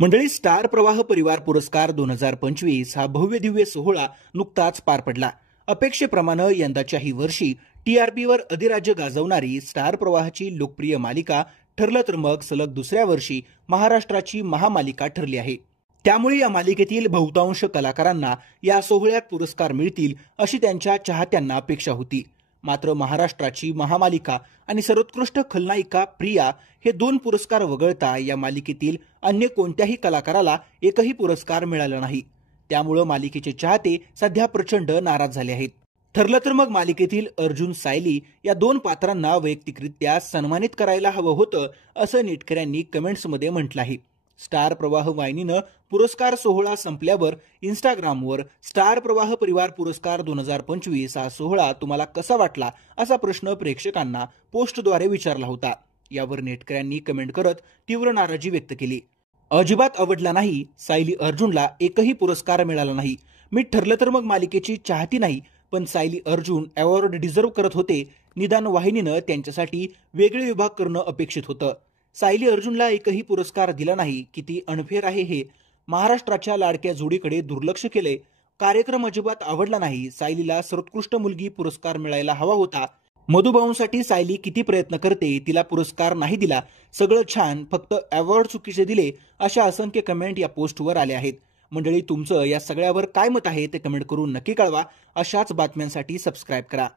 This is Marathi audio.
मंडळी, स्टार प्रवाह परिवार पुरस्कार 2025 हा भव्य दिव्य सोहळा नुकताच पार पडला। अपेक्षेप्रमाणे यंदाच्याही वर्षी टीआरपीवर अधिराज्य गाजवणारी स्टार प्रवाहाची लोकप्रिय मालिका ठरलं तर मग सलग दुसऱ्या वर्षी महाराष्ट्राची महामालिका ठरली आहे। त्यामुळे या मालिकेतील बहुतांश कलाकारांना या सोहळ्यात पुरस्कार मिळतील अशी त्यांच्या चाहत्यांना अपेक्षा होती। मात्र महाराष्ट्राची महामालिका आणि सर्वोत्कृष्ट खलनायिका प्रिया हे दोन पुरस्कार वगळता या मालिकेतील अन्य कोणत्याही कलाकाराला एकही पुरस्कार मिळाला नाही। त्यामुळे मालिकेचे चाहते सध्या प्रचंड नाराज झाले आहेत। ठरलं तर मग मालिकेतील अर्जुन, सायली या दोन पात्रांना वैयक्तिकरित्या सन्मानित करायला हवं होतं असं नेटकऱ्यांनी कमेंट्समध्ये म्हटलं आहे। स्टार प्रवाह वाहिनीनं पुरस्कार सोहळा संपल्यावर इंस्टाग्रामवर स्टार प्रवाह परिवार पुरस्कार 2025 हा सोहळा तुम्हाला कसा वाटला असा प्रश्न प्रेक्षकांना पोस्टद्वारे विचारला होता। यावर नेटकऱ्यांनी कमेंट करत तीव्र नाराजी व्यक्त केली। अजिबात आवडला नाही, सायली अर्जुनला एकही पुरस्कार मिळाला नाही। मी ठरलं तर मग मालिकेची चाहती नाही, पण सायली अर्जुन अवॉर्ड डिझर्व्ह करत होते। निदान वाहिनीनं त्यांच्यासाठी वेगळे विभाग करणं अपेक्षित होतं। सायली अर्जुनला एकही पुरस्कार दिला नाही, किती अनफेअर आहे हे। महाराष्ट्राच्या लाडक्या जोडीकडे दुर्लक्ष केले। कार्यक्रम अजिबात आवडला नाही। सायलीला सर्वोत्कृष्ट मुलगी पुरस्कार मिळायला हवा होता। मधुभाऊंसाठी सायली किती प्रयत्न करते, तिला पुरस्कार नाही दिला। सगळं छान, फक्त अवॉर्ड चुकीचे दिले, अशा असंख्य कमेंट या पोस्टवर आल्या आहेत। मंडळी, तुमचं या सगळ्यावर काय मत आहे ते कमेंट करून नक्की कळवा। अशाच बातम्यांसाठी सबस्क्राईब करा।